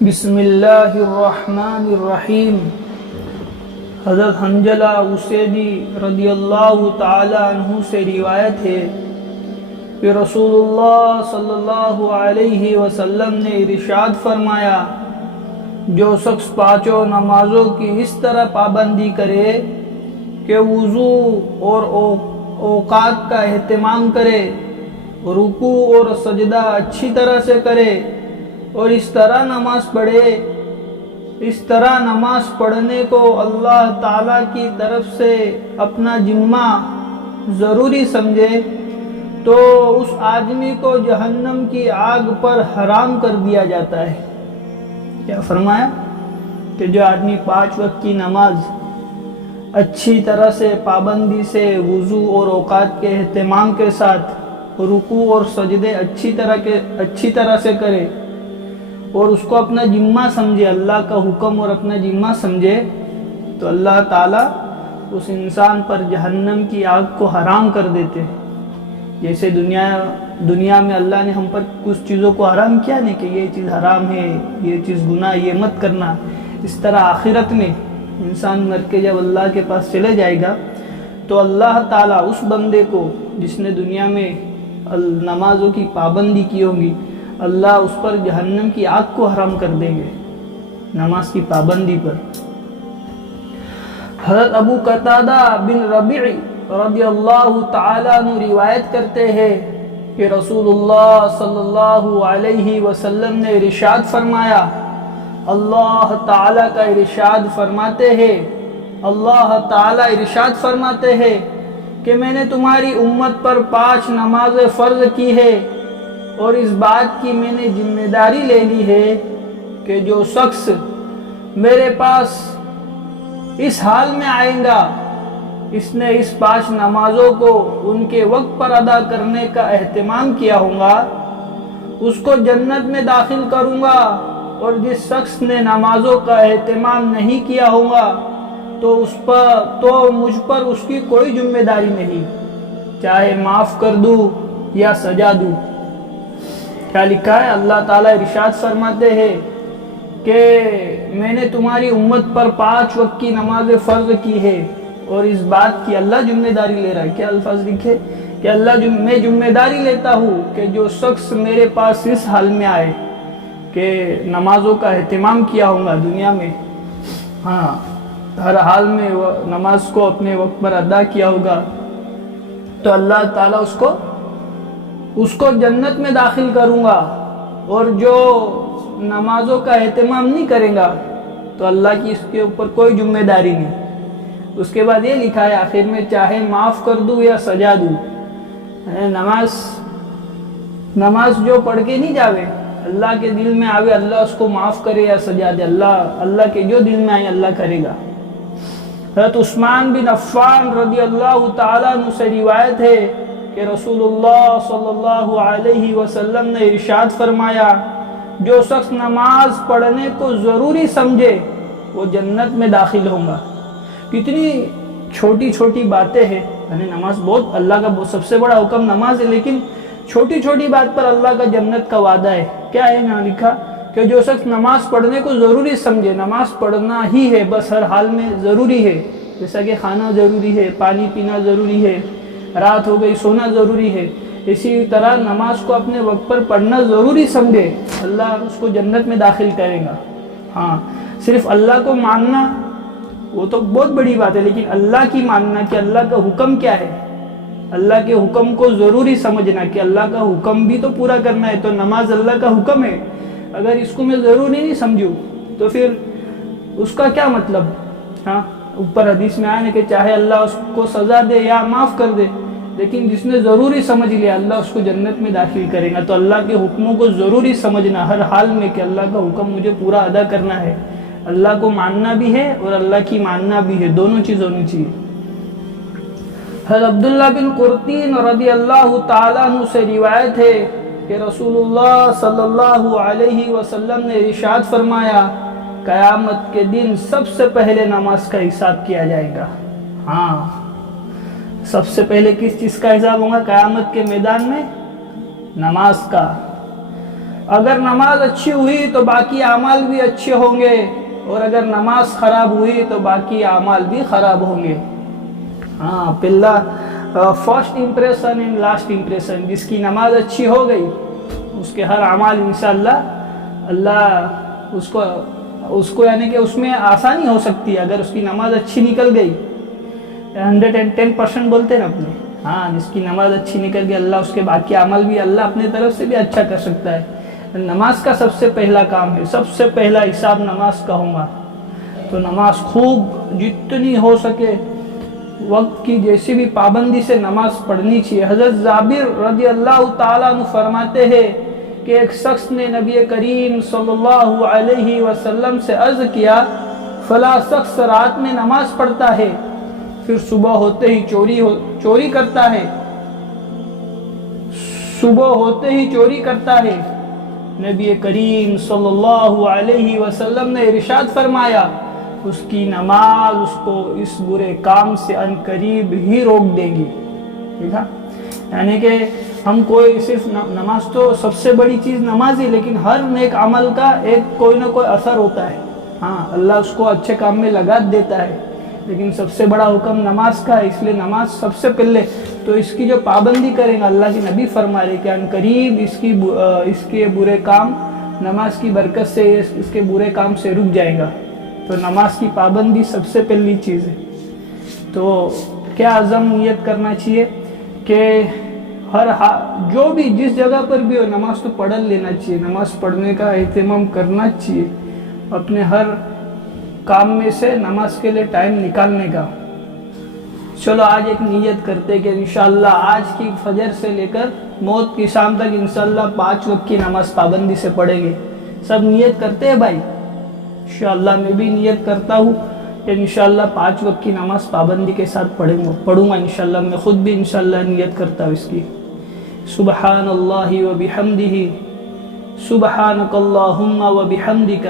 بسم اللہ الرحمن الرحیم۔ حضرت حنظلہ اسیدی رضی اللہ تعالی عنہ سے روایت ہے کہ رسول اللہ صلی اللہ علیہ وسلم نے ارشاد فرمایا، جو شخص پانچوں نمازوں کی اس طرح پابندی کرے کہ وضو اور اوقات کا اہتمام کرے، رکوع اور سجدہ اچھی طرح سے کرے اور اس طرح نماز پڑھنے کو اللہ تعالیٰ کی طرف سے اپنا ذمہ ضروری سمجھے، تو اس آدمی کو جہنم کی آگ پر حرام کر دیا جاتا ہے۔ کیا فرمایا کہ جو آدمی 5 وقت کی نماز اچھی طرح سے پابندی سے وضو اور اوقات کے اہتمام کے ساتھ رکوع اور سجدے اچھی طرح سے کرے اور اس کو اپنا ذمہ سمجھے، اللہ کا حکم اور اپنا ذمہ سمجھے، تو اللہ تعالیٰ اس انسان پر جہنم کی آگ کو حرام کر دیتے ہیں۔ جیسے دنیا میں اللہ نے ہم پر کچھ چیزوں کو حرام کیا نہیں کہ یہ چیز حرام ہے، یہ چیز گناہ، یہ مت کرنا، اس طرح آخرت میں انسان مر کے جب اللہ کے پاس چلے جائے گا تو اللہ تعالیٰ اس بندے کو جس نے دنیا میں نمازوں کی پابندی کی ہوگی، اللہ اس پر جہنم کی آگ کو حرام کر دیں گے نماز کی پابندی پر۔ حضرت ابو قتادہ بن ربیع رضی اللہ تعالی عنہ روایت کرتے ہیں کہ رسول اللہ صلی اللہ علیہ وسلم نے ارشاد فرمایا، اللہ تعالیٰ کا ارشاد فرماتے ہیں کہ میں نے تمہاری امت پر 5 نمازیں فرض کی ہے، اور اس بات کی میں نے ذمہ داری لے لی ہے کہ جو شخص میرے پاس اس حال میں آئے گا، اس نے اس 5 نمازوں کو ان کے وقت پر ادا کرنے کا اہتمام کیا ہوگا، اس کو جنت میں داخل کروں گا، اور جس شخص نے نمازوں کا اہتمام نہیں کیا ہوگا تو مجھ پر اس کی کوئی ذمہ داری نہیں، چاہے معاف کر دوں یا سزا دوں۔ کیا لکھا ہے؟ اللہ تعالیٰ ارشاد فرماتے ہیں کہ میں نے تمہاری امت پر 5 وقت کی نمازیں فرض کی ہے، اور اس بات کی اللہ ذمہ داری لے رہا ہے۔ کیا الفاظ لکھے کہ میں ذمہ داری لیتا ہوں کہ جو شخص میرے پاس اس حال میں آئے کہ نمازوں کا اہتمام کیا ہوگا دنیا میں، ہر حال میں نماز کو اپنے وقت پر ادا کیا ہوگا، تو اللہ تعالیٰ اس کو جنت میں داخل کروں گا، اور جو نمازوں کا اہتمام نہیں کرے گا تو اللہ کی اس کے اوپر کوئی ذمہ داری نہیں۔ اس کے بعد یہ لکھا ہے آخر میں، چاہے معاف کر دوں یا سزا دوں۔ نماز جو پڑھ کے نہیں جاوے، اللہ کے دل میں آوے، اللہ اس کو معاف کرے یا سزا دے، اللہ کے جو دل میں آئے اللہ کرے گا۔ حضرت عثمان بن عفان رضی اللہ تعالیٰ عنہ سے روایت ہے کہ رسول اللہ صلی اللہ علیہ وسلم نے ارشاد فرمایا، جو شخص نماز پڑھنے کو ضروری سمجھے وہ جنت میں داخل ہوگا۔ کتنی چھوٹی چھوٹی باتیں ہیں، یعنی نماز بہت اللہ کا سب سے بڑا حکم نماز ہے، لیکن چھوٹی چھوٹی بات پر اللہ کا جنت کا وعدہ ہے۔ کیا ہے یہاں لکھا کہ جو شخص نماز پڑھنے کو ضروری سمجھے، نماز پڑھنا ہی ہے بس، ہر حال میں ضروری ہے، جیسا کہ کھانا ضروری ہے، پانی پینا ضروری ہے، رات ہو گئی سونا ضروری ہے، اسی طرح نماز کو اپنے وقت پر پڑھنا ضروری سمجھے، اللہ اس کو جنت میں داخل کرے گا۔ صرف اللہ کو ماننا وہ تو بہت بڑی بات ہے، لیکن اللہ کی ماننا کہ اللہ کا حکم کیا ہے، اللہ کے حکم کو ضروری سمجھنا کہ اللہ کا حکم بھی تو پورا کرنا ہے، تو نماز اللہ کا حکم ہے، اگر اس کو میں ضروری نہیں سمجھوں تو پھر اس کا کیا مطلب؟ اوپر حدیث میں آیا کہ چاہے اللہ اس کو سزا دے یا معاف کر دے، لیکن جس نے ضروری سمجھ لیا اللہ اس کو جنت میں داخل کرے گا۔ تو اللہ کے حکموں کو ضروری سمجھنا ہر حال میں کہ اللہ کا حکم مجھے پورا ادا کرنا ہے، اللہ کو ماننا بھی ہے اور اللہ کی ماننا بھی ہے، دونوں چیز ہونی چاہیے۔ حضرت عبداللہ بن قرطین رضی اللہ تعالیٰ عنہ سے روایت ہے کہ رسول اللہ صلی اللہ علیہ وسلم نے ارشاد فرمایا، قیامت کے دن سب سے پہلے نماز کا حساب کیا جائے گا۔ سب سے پہلے کس چیز کا حساب ہوگا قیامت کے میدان میں؟ نماز کا۔ اگر نماز اچھی ہوئی تو باقی اعمال بھی اچھے ہوں گے، اور اگر نماز خراب ہوئی تو باقی اعمال بھی خراب ہوں گے۔ ہاں، پہلا first impression and last impression, جس کی نماز اچھی ہو گئی اس کے ہر اعمال انشاءاللہ اللہ اس کو یعنی کہ اس میں آسانی ہو سکتی ہے۔ اگر اس کی نماز اچھی نکل گئی، 110% بولتے ہیں نا اپنے، ہاں، جس کی نماز اچھی نکل گئی اللہ اس کے باقی عمل بھی اللہ اپنے طرف سے بھی اچھا کر سکتا ہے۔ نماز کا سب سے پہلا کام ہے، سب سے پہلا حساب نماز کا ہوگا، تو نماز خوب جتنی ہو سکے وقت کی جیسی بھی پابندی سے نماز پڑھنی چاہیے۔ حضرت جابر رضی اللہ تعالیٰ عنہ فرماتے ہیں کہ ایک شخص نے نبی کریم صلی اللہ علیہ وسلم سے عرض کیا، فلاں شخص رات میں نماز پڑھتا ہے، پھر صبح ہوتے ہی چوری کرتا ہے، صبح ہوتے ہی چوری کرتا ہے۔ نبی کریم صلی اللہ علیہ وسلم نے ارشاد فرمایا، اس کی نماز اس کو اس برے کام سے ان قریب ہی روک دے گی۔ ٹھیک ہے، یعنی کہ ہم کوئی صرف نماز تو سب سے بڑی چیز نماز ہی، لیکن ہر نیک عمل کا ایک کوئی نہ کوئی اثر ہوتا ہے۔ ہاں، اللہ اس کو اچھے کام میں لگا دیتا ہے، لیکن سب سے بڑا حکم نماز کا ہے، اس لیے نماز سب سے پہلے تو اس کی جو پابندی کریں گے، اللہ کے نبی فرما رہے کہ ان قریب اس کے برے کام نماز کی برکت سے اس کے برے کام سے رک جائے گا۔ تو نماز کی پابندی سب سے پہلی چیز ہے۔ تو کیا عزم نیت کرنا چاہیے کہ جو بھی جس جگہ پر بھی ہو نماز تو پڑھ لینا چاہیے، نماز پڑھنے کا اہتمام کرنا چاہیے، اپنے ہر کام میں سے نماز کے لیے ٹائم نکالنے کا۔ چلو آج ایک نیت کرتے کہ انشاءاللہ آج کی فجر سے لے کر موت کی شام تک انشاءاللہ 5 وقت کی نماز پابندی سے پڑھیں گے۔ سب نیت کرتے ہیں بھائی؟ انشاءاللہ میں بھی نیت کرتا ہوں کہ انشاءاللہ 5 وقت کی نماز پابندی کے ساتھ پڑھوں گا انشاءاللہ۔ میں خود بھی انشاءاللہ نیت کرتا ہوں اس کی۔ سبحان اللہ و بحمدہ، سبحانک اللہم و بحمدک،